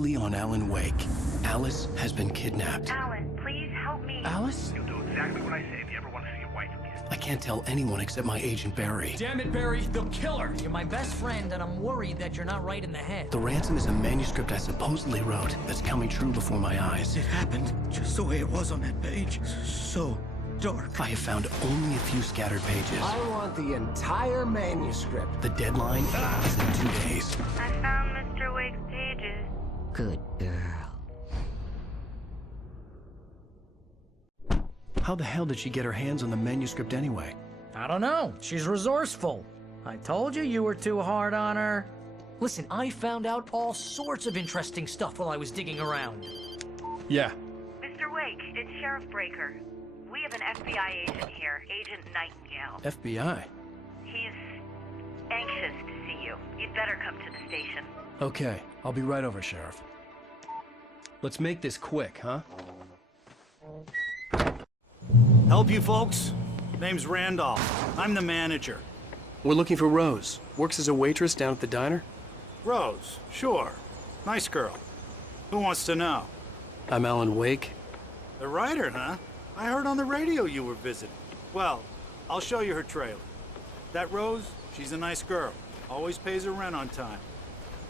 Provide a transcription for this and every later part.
On Alan Wake. Alice has been kidnapped. Alan, please help me. Alice? You'll do exactly what I say if you ever want to see your wife again. I can't tell anyone except my agent Barry. Damn it, Barry, they'll kill her. You're my best friend, and I'm worried that you're not right in the head. The ransom is a manuscript I supposedly wrote that's coming true before my eyes. It happened just the way it was on that page. So dark. I have found only a few scattered pages. I want the entire manuscript. The deadline is in 2 days. I found Mr. Wake's pages. Good girl. How the hell did she get her hands on the manuscript anyway? I don't know. She's resourceful. I told you were too hard on her. Listen, I found out all sorts of interesting stuff while I was digging around. Yeah. Mr. Wake, it's Sheriff Breaker. We have an FBI agent here, Agent Nightingale. FBI? He's anxious to see you. You'd better come to the station. Okay, I'll be right over, Sheriff. Let's make this quick, huh? Help you folks? Name's Randolph. I'm the manager. We're looking for Rose. Works as a waitress down at the diner. Rose, sure. Nice girl. Who wants to know? I'm Alan Wake. The writer, huh? I heard on the radio you were visiting. Well, I'll show you her trailer. That Rose, she's a nice girl. Always pays her rent on time.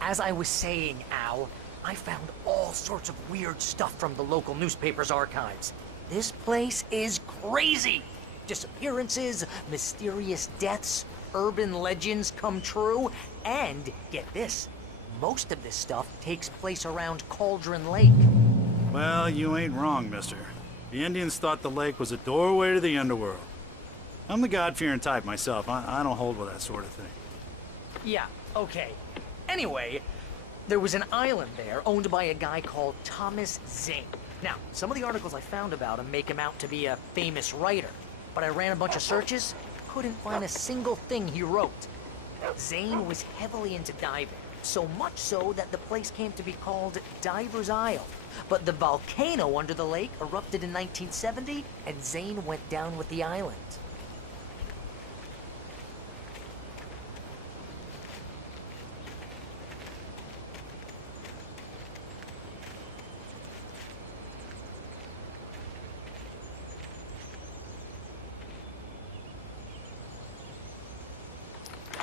As I was saying, Al, I found all sorts of weird stuff from the local newspaper's archives. This place is crazy! Disappearances, mysterious deaths, urban legends come true, and, get this, most of this stuff takes place around Cauldron Lake. Well, you ain't wrong, mister. The Indians thought the lake was a doorway to the underworld. I'm the God-fearing type myself. I don't hold with that sort of thing. Yeah, okay. Anyway, there was an island there owned by a guy called Thomas Zane. Now, some of the articles I found about him make him out to be a famous writer, but I ran a bunch of searches, couldn't find a single thing he wrote. Zane was heavily into diving, so much so that the place came to be called Diver's Isle. But the volcano under the lake erupted in 1970, and Zane went down with the island.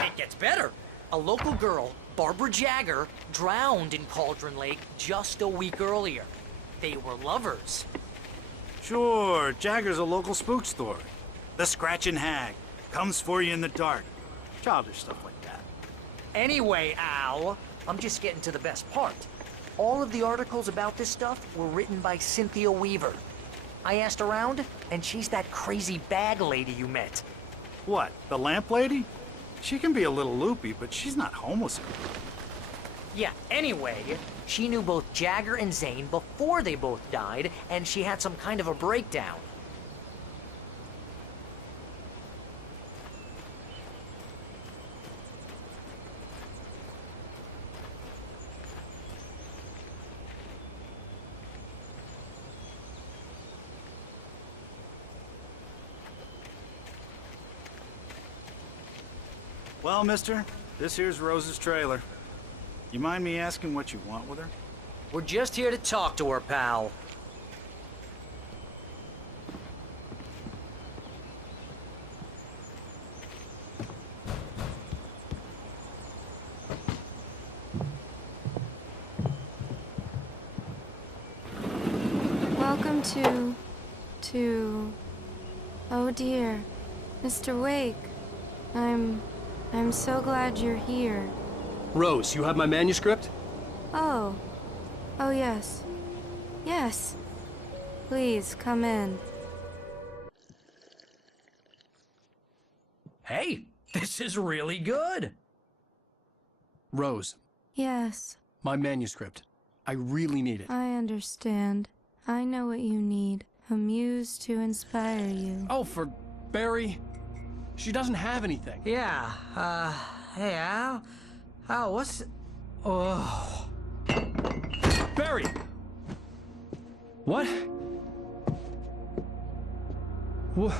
It gets better. A local girl, Barbara Jagger, drowned in Cauldron Lake just a week earlier. They were lovers. Sure, Jagger's a local spook story. The Scratching Hag. Comes for you in the dark. Childish stuff like that. Anyway, Al, I'm just getting to the best part. All of the articles about this stuff were written by Cynthia Weaver. I asked around, and she's that crazy bag lady you met. What, the lamp lady? She can be a little loopy, but she's not homeless. Yeah, anyway, she knew both Jagger and Zane before they both died, and she had some kind of a breakdown. Well, mister, this here's Rose's trailer. You mind me asking what you want with her? We're just here to talk to her, pal. Welcome to... Oh dear, Mr. Wake. I'm so glad you're here. Rose, you have my manuscript? Oh. Oh, yes. Yes. Please, come in. Hey, this is really good. Rose, Yes, my manuscript. I really need it. I understand. I know what you need. A muse to inspire you. Oh, for Barry. She doesn't have anything. Yeah, hey, Al? Al, what's... Oh... Barry! What? What?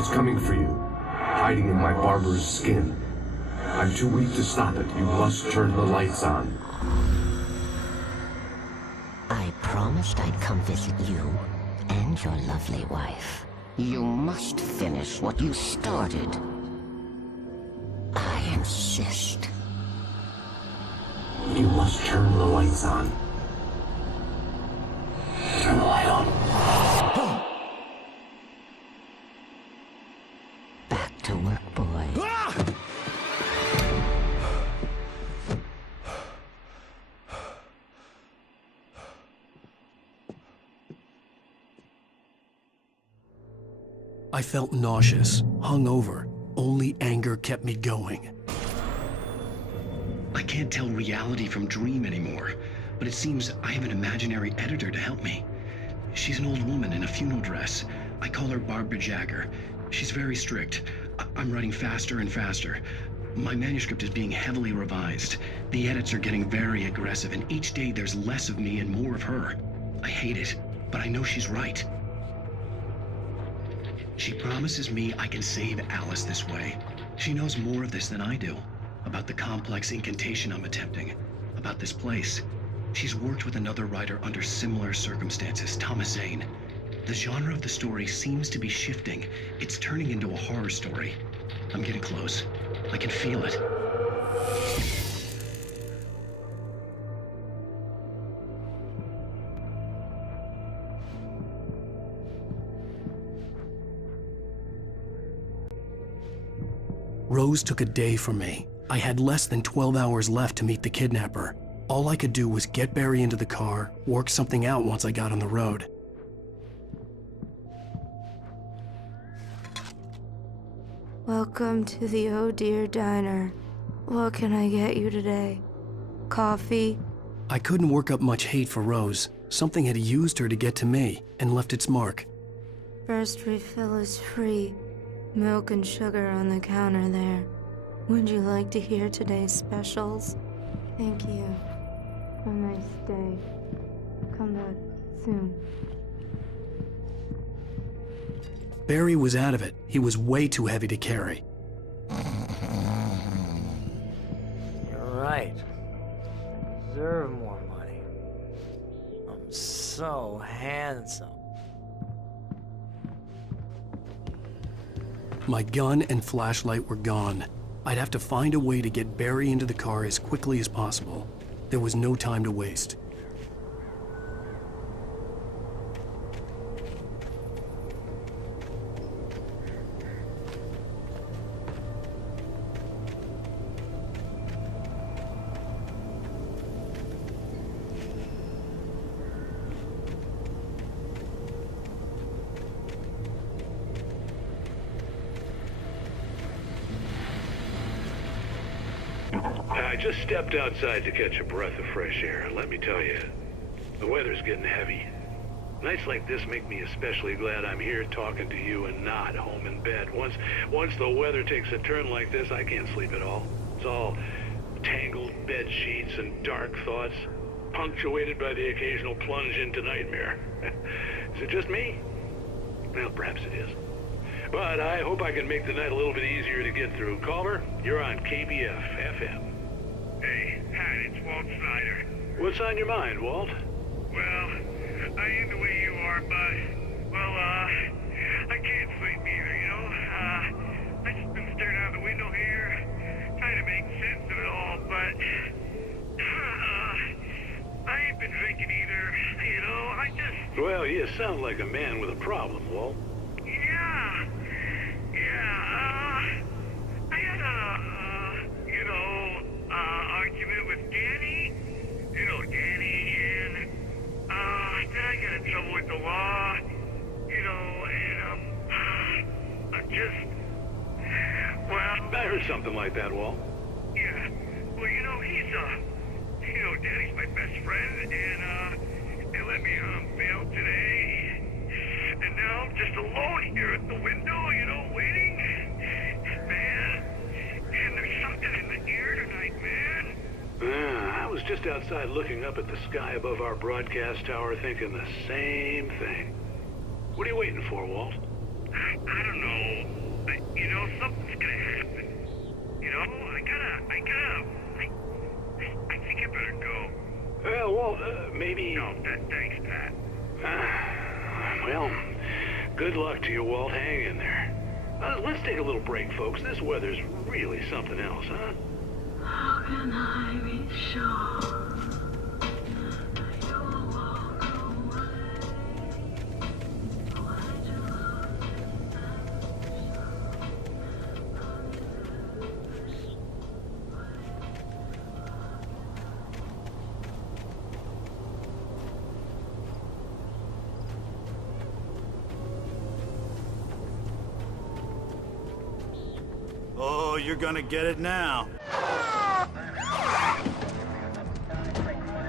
It's coming for you, hiding in my barber's skin. I'm too weak to stop it. You must turn the lights on. I promised I'd come visit you and your lovely wife. You must finish what you started. I insist. You must turn the lights on. Turn the light on. Back to work, boy. I felt nauseous, hungover. Only anger kept me going. I can't tell reality from dream anymore, but it seems I have an imaginary editor to help me. She's an old woman in a funeral dress. I call her Barbara Jagger. She's very strict. I'm writing faster and faster. My manuscript is being heavily revised. The edits are getting very aggressive, and each day there's less of me and more of her. I hate it, but I know she's right. She promises me I can save Alice this way. She knows more of this than I do. About the complex incantation I'm attempting. About this place. She's worked with another writer under similar circumstances, Thomas Zane. The genre of the story seems to be shifting. It's turning into a horror story. I'm getting close. I can feel it. Rose took a day from me. I had less than 12 hours left to meet the kidnapper. All I could do was get Barry into the car, work something out once I got on the road. Welcome to the Oh Dear Diner. What can I get you today? Coffee? I couldn't work up much hate for Rose. Something had used her to get to me and left its mark. First refill is free. Milk and sugar on the counter there. Would you like to hear today's specials? Thank you. Have a nice day. Come back soon. Barry was out of it. He was way too heavy to carry. You're right. I deserve more money. I'm so handsome. My gun and flashlight were gone. I'd have to find a way to get Barry into the car as quickly as possible. There was no time to waste. I just stepped outside to catch a breath of fresh air. Let me tell you, the weather's getting heavy. Nights like this make me especially glad I'm here talking to you and not home in bed. Once the weather takes a turn like this, I can't sleep at all. It's all tangled bed sheets and dark thoughts, punctuated by the occasional plunge into nightmare. Is it just me? Well, perhaps it is. But I hope I can make the night a little bit easier to get through. Caller, you're on KBF FM. Hey, hi, it's Walt Snyder. What's on your mind, Walt? Well, I am the way you are, but, well, I can't sleep either, you know? I just been staring out the window here, trying to make sense of it all, but, I ain't been drinking either, you know? Well, you sound like a man with a problem, Walt. I had argument with Danny. You know Danny, and, then I got in trouble with the law, you know, and, I'm just, well... I heard something like that, Walt. Yeah, well, you know, Danny's my best friend, and, they let me on bail today, and now I'm just alone here at the window, you know, waiting. Man, there's something in the air tonight, man. I was just outside looking up at the sky above our broadcast tower thinking the same thing. What are you waiting for, Walt? I don't know. You know, something's gonna happen. You know, I think I better go. Well, maybe... No, thanks, Pat. Well, good luck to you, Walt. Hang in there. Let's take a little break, folks. This weather's really something else, huh? How can I be sure? Oh, you're gonna get it now.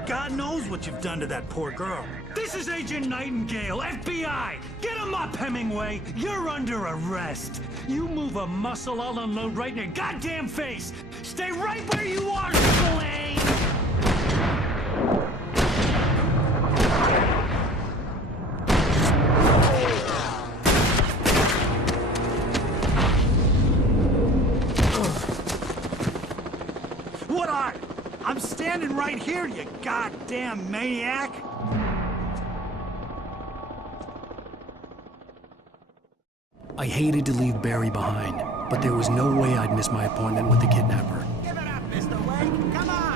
God knows what you've done to that poor girl. This is Agent Nightingale, FBI! Get him up, Hemingway! You're under arrest! You move a muscle, I'll unload right in your goddamn face! Stay right where you are, Slane! What are you? I'm standing right here, you goddamn maniac! I hated to leave Barry behind, but there was no way I'd miss my appointment with the kidnapper. Give it up, Mr. Wake. Come on.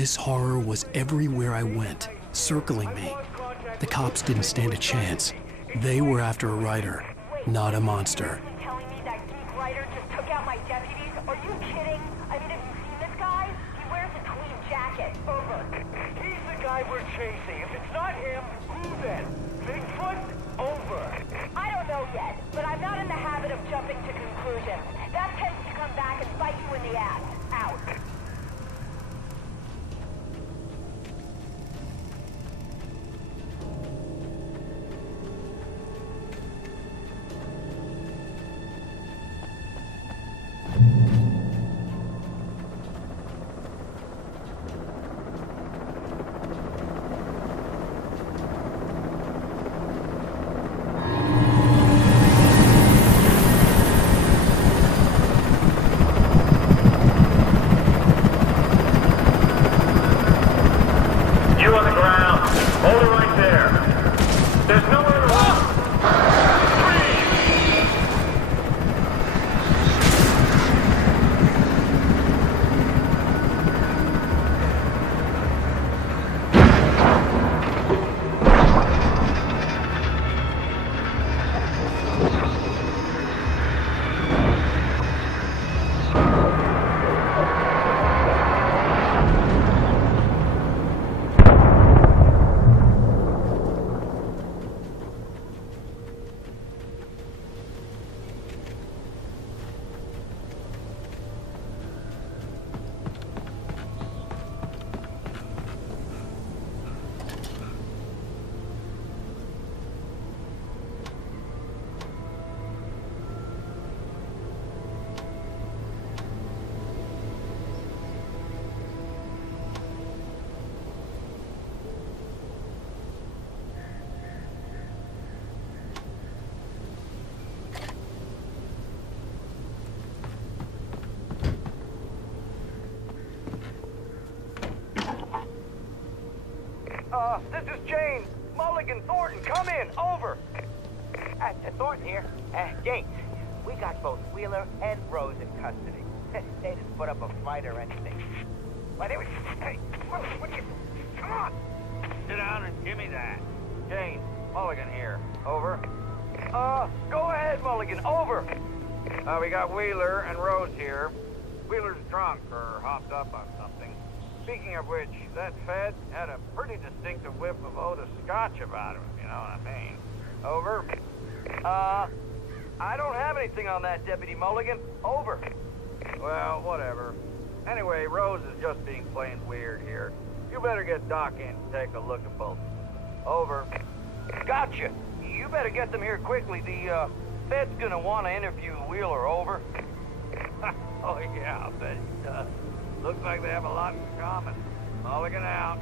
This horror was everywhere I went, circling me. The cops didn't stand a chance. They were after a writer, not a monster. Telling me that geek writer just took out my deputies? Are you kidding? I mean, have you seen this guy? He wears a tweed jacket. Over. He's the guy we're chasing. If it's not him, who then? Bigfoot? Over. I don't know yet, but I'm not in the habit of jumping to conclusions. That tends to come back and bite you in the ass. Out. This is James. Mulligan, Thornton, come in. Over. Thornton here. James, we got both Wheeler and Rose in custody. They didn't put up a fight or anything. But anyway, hey, what you... Come on. Sit down and give me that. James, Mulligan here. Over. Go ahead, Mulligan. Over. We got Wheeler and Rose here. Wheeler's drunk or hopped up on something. Speaking of which, that Fed had a pretty distinctive whiff of Otis Scotch about him, you know what I mean. Over. I don't have anything on that, Deputy Mulligan. Over. Well, whatever. Anyway, Rose is just being plain weird here. You better get Doc in to take a look at both. Over. Gotcha. You better get them here quickly. The, Fed's gonna want to interview Wheeler. Over. Oh, yeah, I'll bet he does. Looks like they have a lot in common. Mulligan out.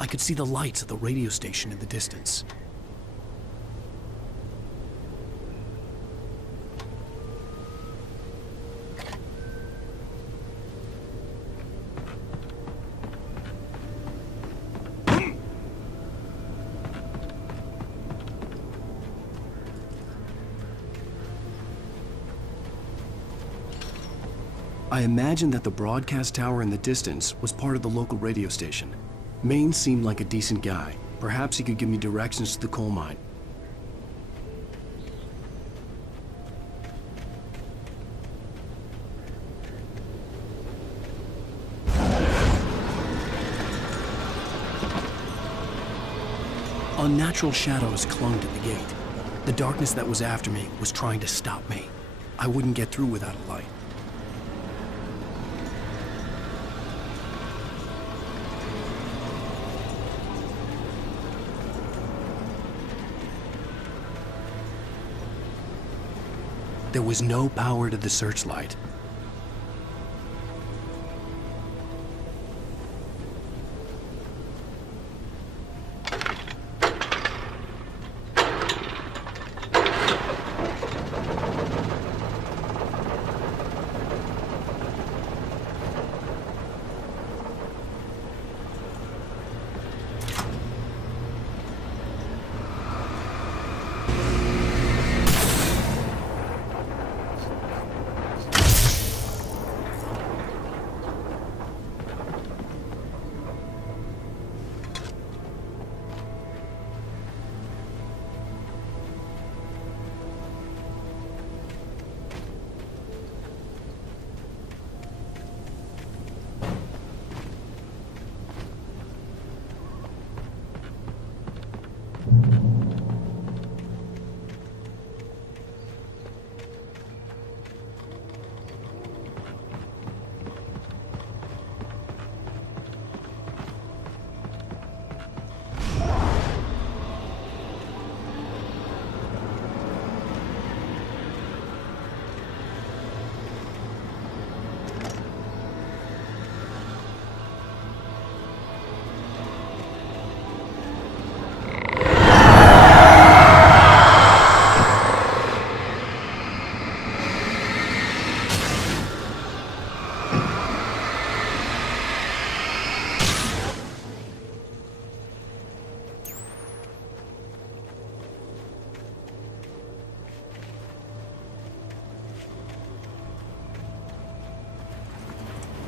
I could see the lights of the radio station in the distance. I imagined that the broadcast tower in the distance was part of the local radio station. Maine seemed like a decent guy. Perhaps he could give me directions to the coal mine. Unnatural shadows clung to the gate. The darkness that was after me was trying to stop me. I wouldn't get through without a light. There was no power to the searchlight.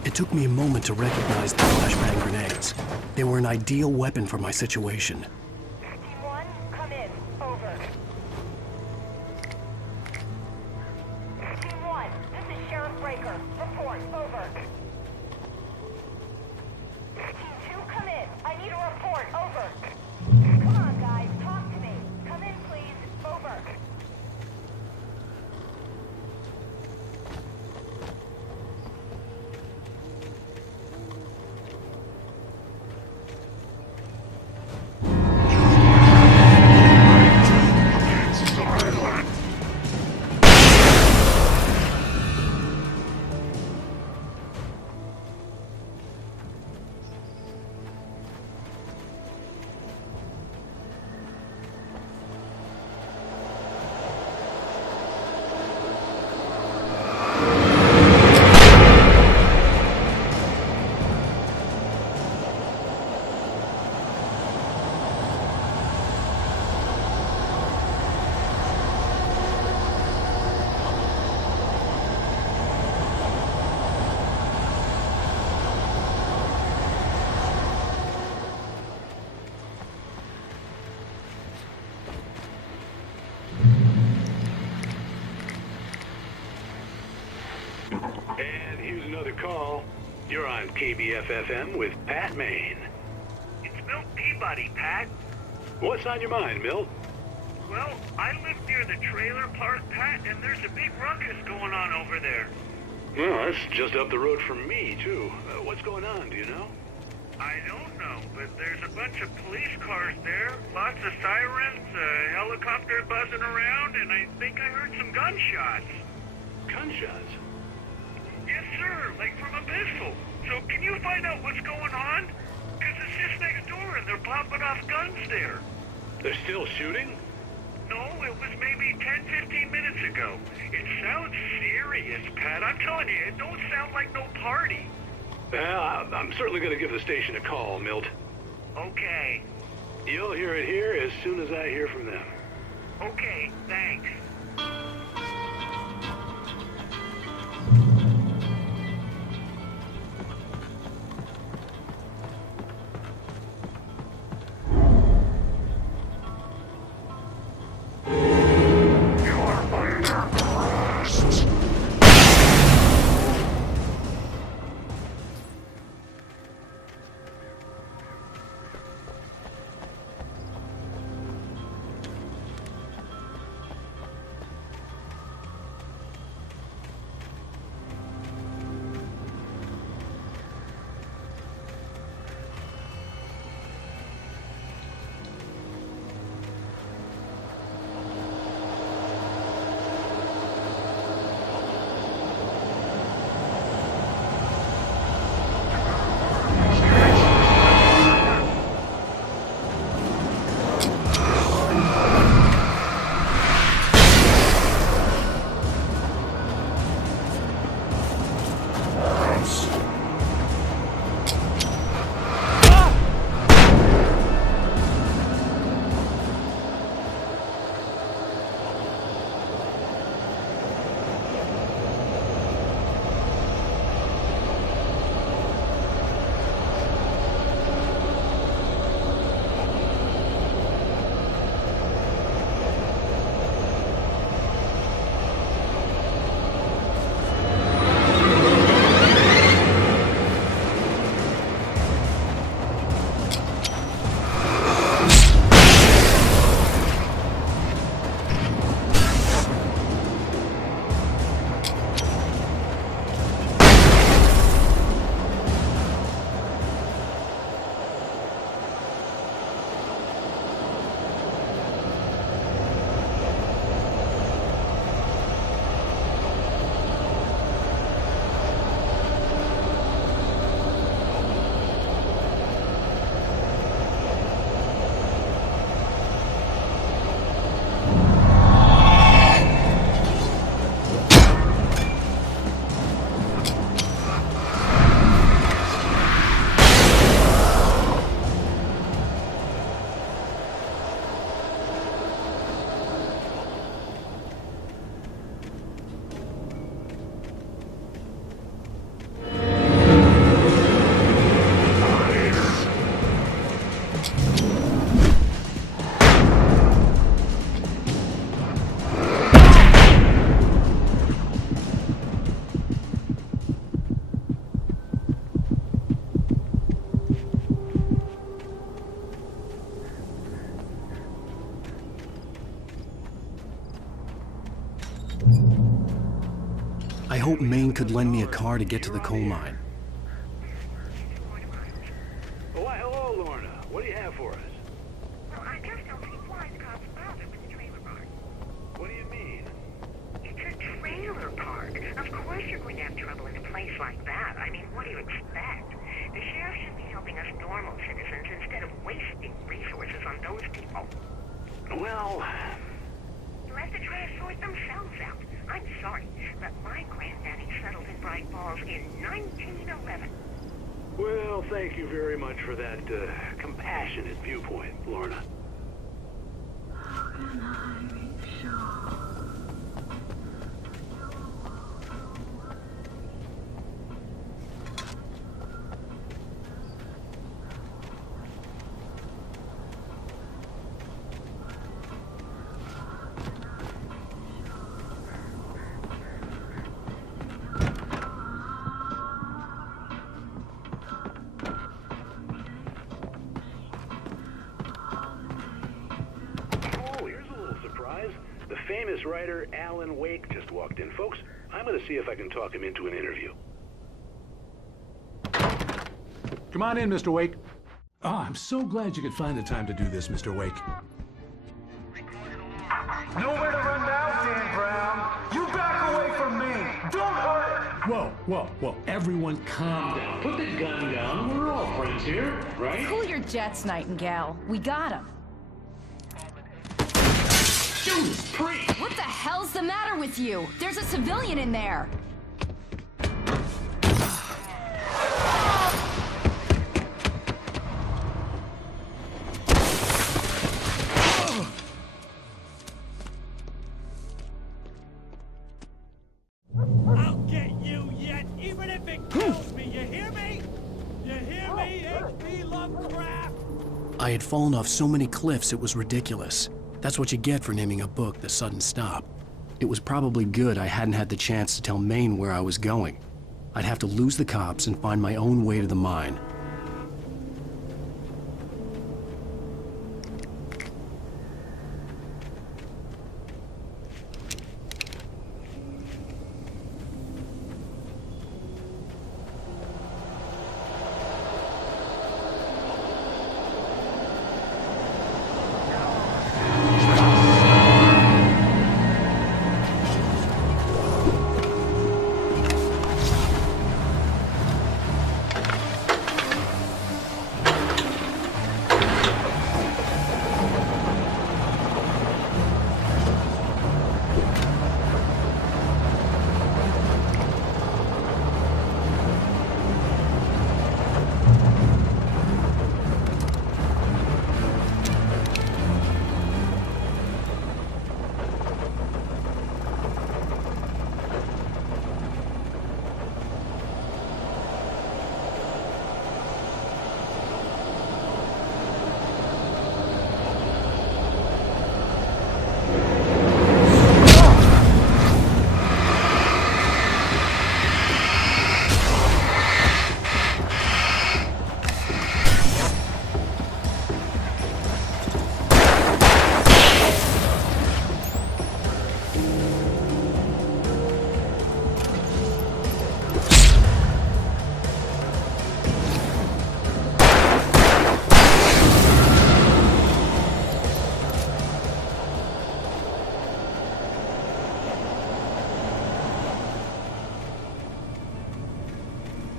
It took me a moment to recognize the flashbang grenades. They were an ideal weapon for my situation. Team 1, come in. Over. Team 1, this is Sheriff Breaker. Report. Over. Team 2, come in. I need a report. Over. Come on, guys. Talk to me. Come in, please. Over. And here's another call. You're on KBF-FM with Pat Maine. It's Milt Peabody, Pat. What's on your mind, Milt? Well, I live near the trailer park, Pat, and there's a big ruckus going on over there. Well, that's just up the road from me, too. What's going on, do you know? I don't know, but there's a bunch of police cars there, lots of sirens, a helicopter buzzing around, and I think I heard some gunshots. Gunshots? Yes, sir, like from a pistol. So can you find out what's going on? Because it's just next door and they're popping off guns there. They're still shooting? No, it was maybe 10, 15 minutes ago. It sounds serious, Pat. I'm telling you, it don't sound like no party. Well, I'm certainly going to give the station a call, Milt. Okay. You'll hear it here as soon as I hear from them. Okay, thanks. hoped Maine could lend me a car to get to the coal mine. Oh, why, hello, Lorna. What do you have for us? Well, I just don't see why the cops found him in the trailer park. What do you mean? It's a trailer park. Of course you're going to have trouble in a place like that. I mean, what do you expect? The sheriff should be helping us normal citizens instead of wasting resources on those people. Well... Let the trash sort themselves out. I'm sorry, but my granddaddy settled in Bright Falls in 1911. Well, thank you very much for that, compassionate viewpoint, Lorna. How can I be sure? The famous writer Alan Wake just walked in. Folks, I'm going to see if I can talk him into an interview. Come on in, Mr. Wake. Oh, I'm so glad you could find the time to do this, Mr. Wake. Nowhere to run now, Dan Brown. You back away from me. Don't hurt it. Whoa, whoa, whoa. Everyone calm down. Put the gun down. We're all friends here, right? Cool your jets, Nightingale. We got him. Judas Priest! What the hell's the matter with you? There's a civilian in there. I'll get you yet, even if it kills me. You hear me? You hear me, H.P. Lovecraft? I had fallen off so many cliffs it was ridiculous. That's what you get for naming a book The Sudden Stop. It was probably good I hadn't had the chance to tell Maine where I was going. I'd have to lose the cops and find my own way to the mine.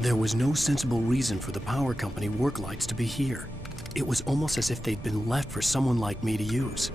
There was no sensible reason for the power company work lights to be here. It was almost as if they'd been left for someone like me to use.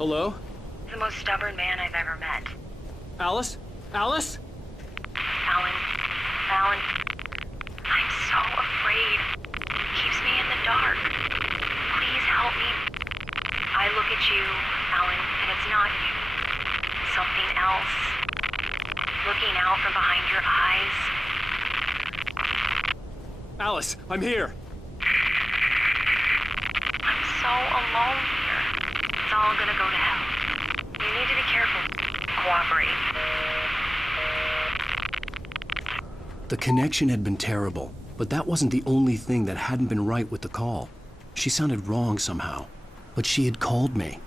Hello? The most stubborn man I've ever met. Alice? Alice? Alan. Alan. I'm so afraid. He keeps me in the dark. Please help me. I look at you, Alan, and it's not you. Something else. Looking out from behind your eyes. Alice, I'm here. I'm so alone here. It's all gonna go to hell. You need to be careful. Cooperate. The connection had been terrible, but that wasn't the only thing that hadn't been right with the call. She sounded wrong somehow, but she had called me.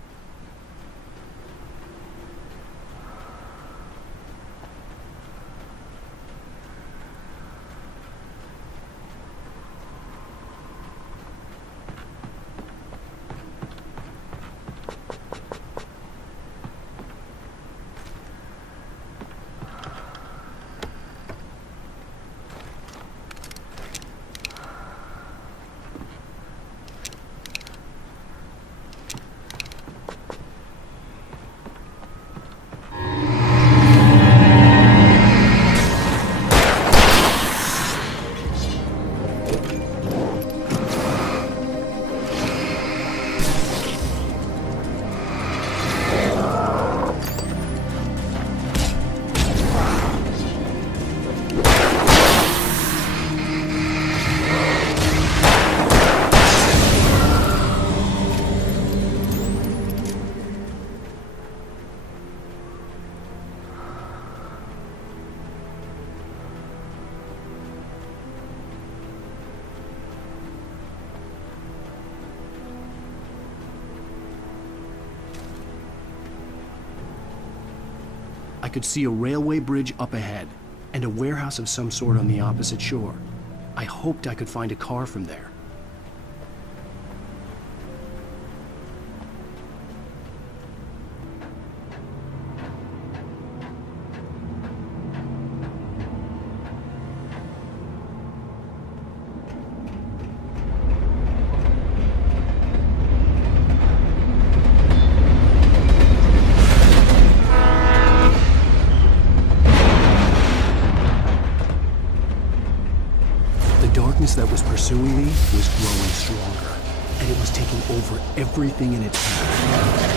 I could see a railway bridge up ahead, and a warehouse of some sort on the opposite shore. I hoped I could find a car from there. That was pursuing me was growing stronger, and it was taking over everything in its path.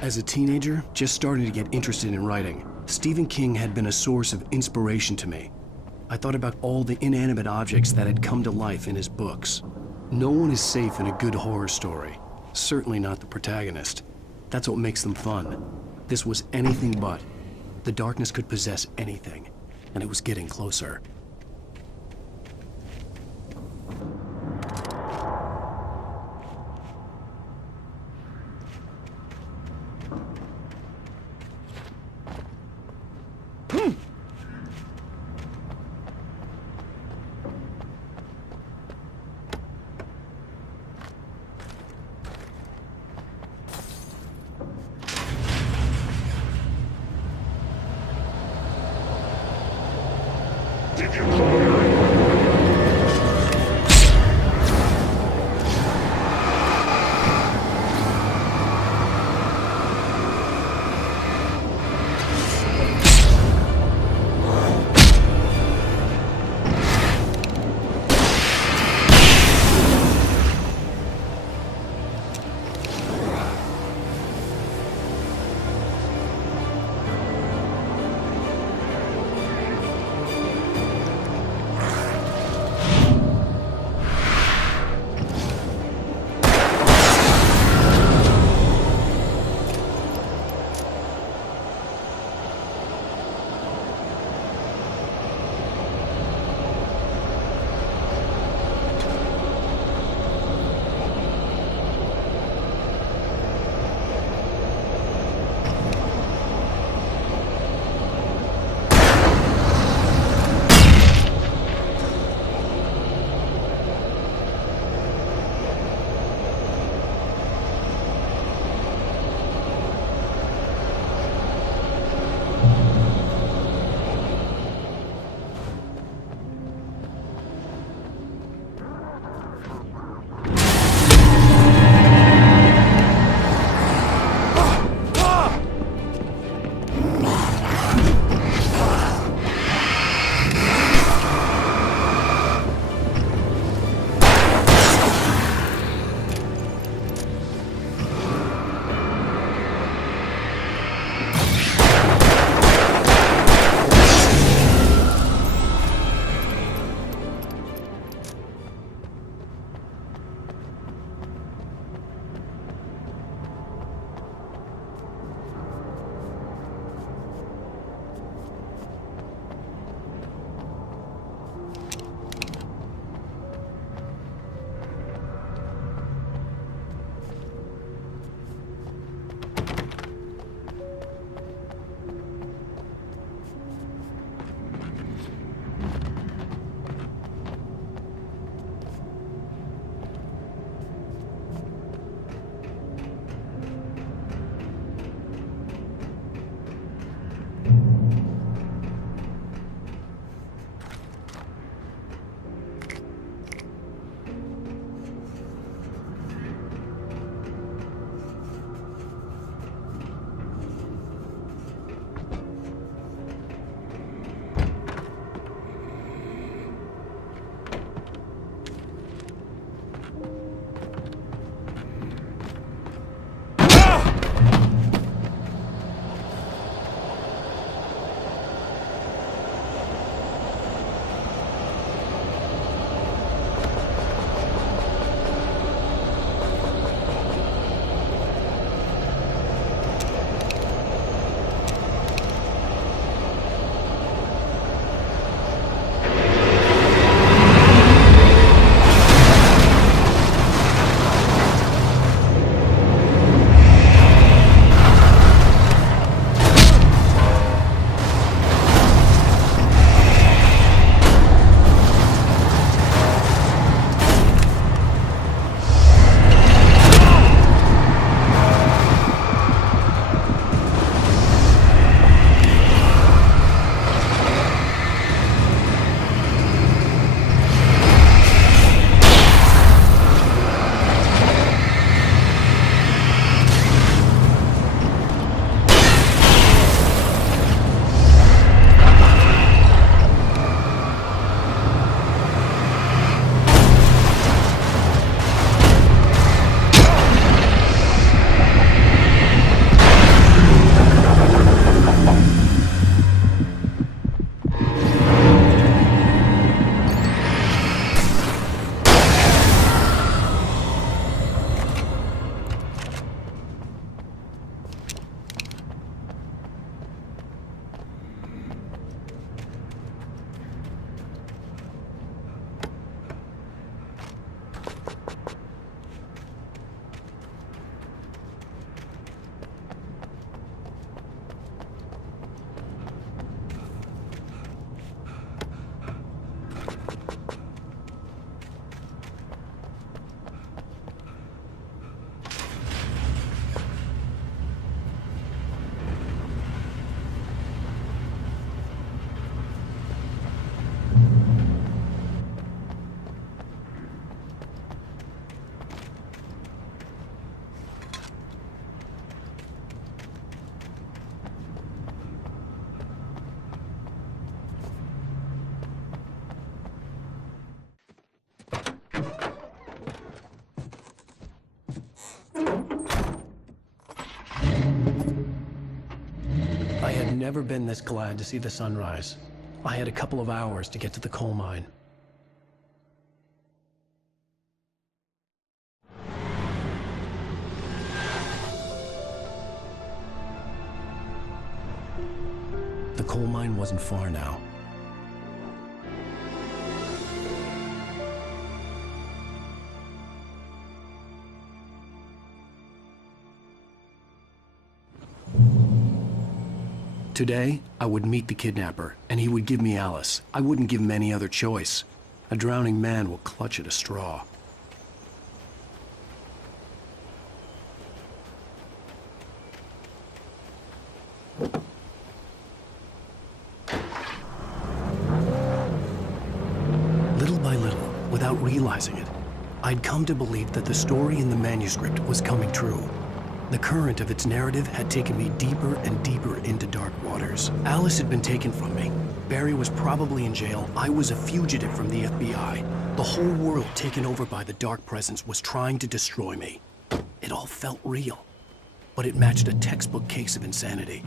As a teenager, just starting to get interested in writing, Stephen King had been a source of inspiration to me. I thought about all the inanimate objects that had come to life in his books. No one is safe in a good horror story. Certainly not the protagonist. That's what makes them fun. This was anything but. The darkness could possess anything, and it was getting closer. I had never been this glad to see the sunrise. I had a couple of hours to get to the coal mine. The coal mine wasn't far now. Today, I would meet the kidnapper, and he would give me Alice. I wouldn't give him any other choice. A drowning man will clutch at a straw. Little by little, without realizing it, I'd come to believe that the story in the manuscript was coming true. The current of its narrative had taken me deeper and deeper into dark waters. Alice had been taken from me. Barry was probably in jail. I was a fugitive from the FBI. The whole world taken over by the dark presence was trying to destroy me. It all felt real, but it matched a textbook case of insanity.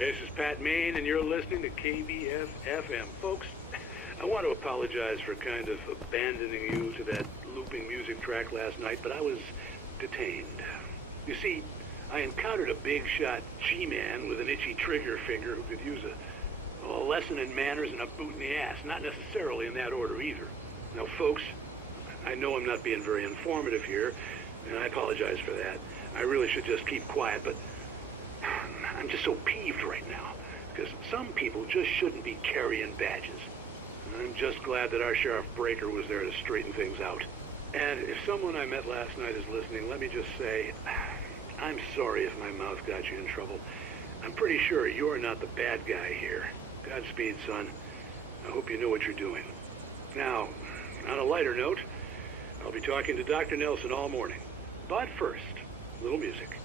This is Pat Maine, and you're listening to KBF-FM. Folks, I want to apologize for kind of abandoning you to that looping music track last night, but I was detained. You see, I encountered a big-shot G-man with an itchy trigger finger who could use a lesson in manners and a boot in the ass, not necessarily in that order either. Now, folks, I know I'm not being very informative here, and I apologize for that. I really should just keep quiet, but I'm just so peeved right now, because some people just shouldn't be carrying badges. I'm just glad that our Sheriff Breaker was there to straighten things out. And if someone I met last night is listening, let me just say, I'm sorry if my mouth got you in trouble. I'm pretty sure you're not the bad guy here. Godspeed, son. I hope you know what you're doing. Now, on a lighter note, I'll be talking to Dr. Nelson all morning. But first, a little music.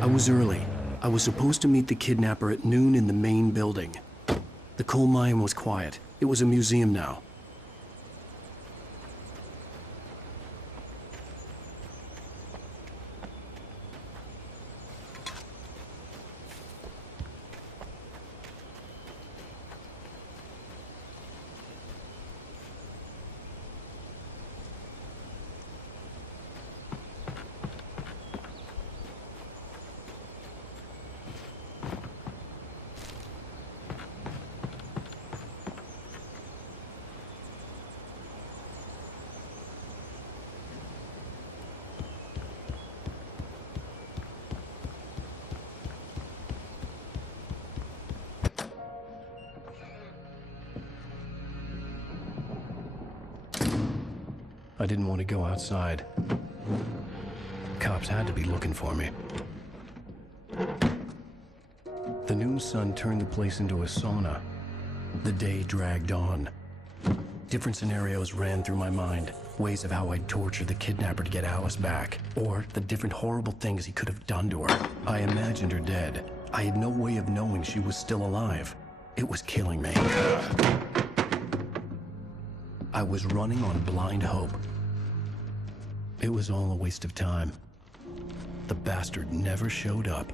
I was early. I was supposed to meet the kidnapper at noon in the main building. The coal mine was quiet. It was a museum now. I didn't want to go outside. Cops had to be looking for me. The noon sun turned the place into a sauna. The day dragged on. Different scenarios ran through my mind. Ways of how I'd torture the kidnapper to get Alice back. Or the different horrible things he could have done to her. I imagined her dead. I had no way of knowing she was still alive. It was killing me. I was running on blind hope. It was all a waste of time. The bastard never showed up.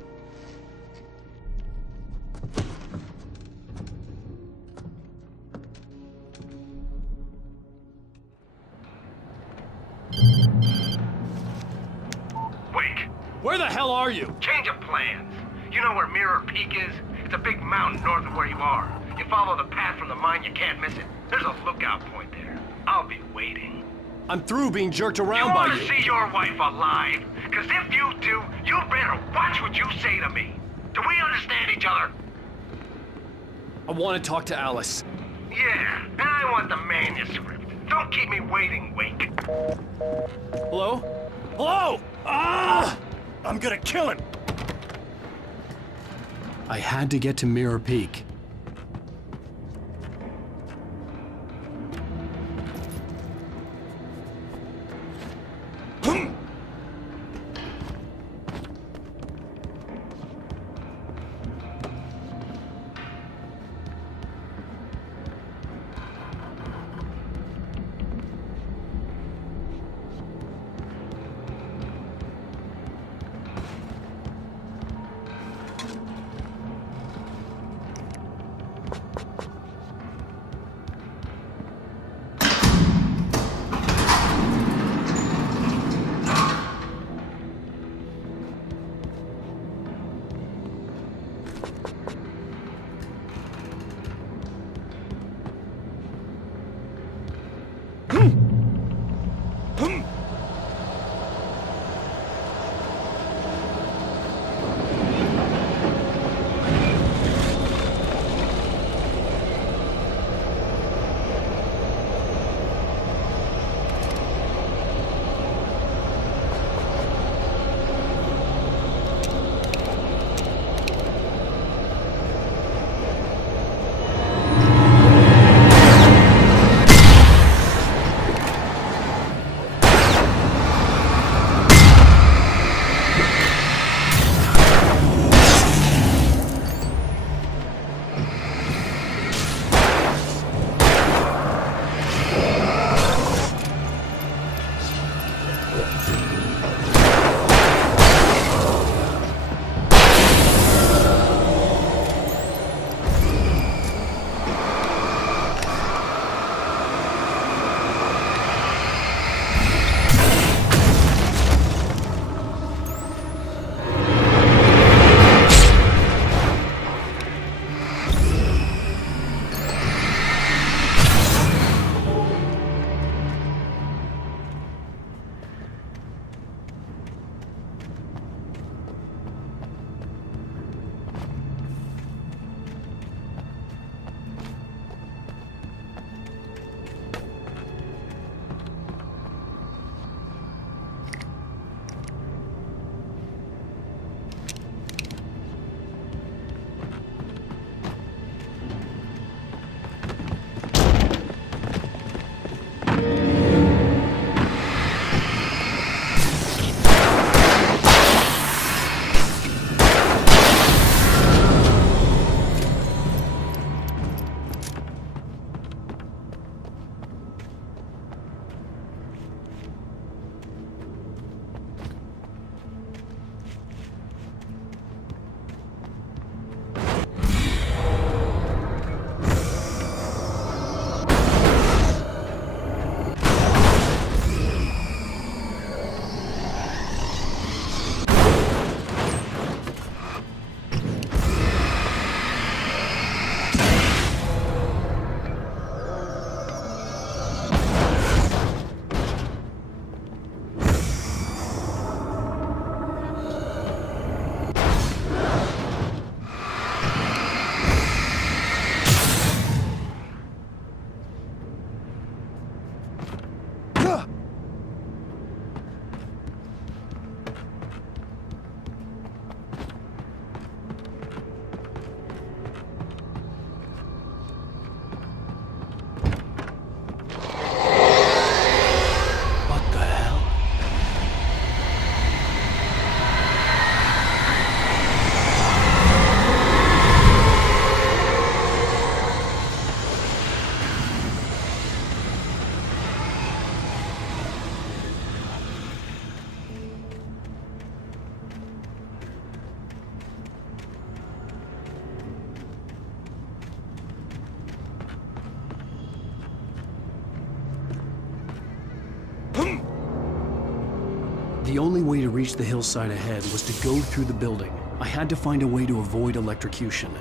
Wake! Where the hell are you? Change of plans. You know where Mirror Peak is? It's a big mountain north of where you are. You follow the path from the mine, you can't miss it. There's a lookout point there. I'll be waiting. I'm through being jerked around by you. You want to see your wife alive? Because if you do, you better watch what you say to me. Do we understand each other? I want to talk to Alice. Yeah, and I want the manuscript. Don't keep me waiting, Wake. Hello? Hello? Ah! I'm gonna kill him. I had to get to Mirror Peak. The only way to reach the hillside ahead was to go through the building. I had to find a way to avoid electrocution.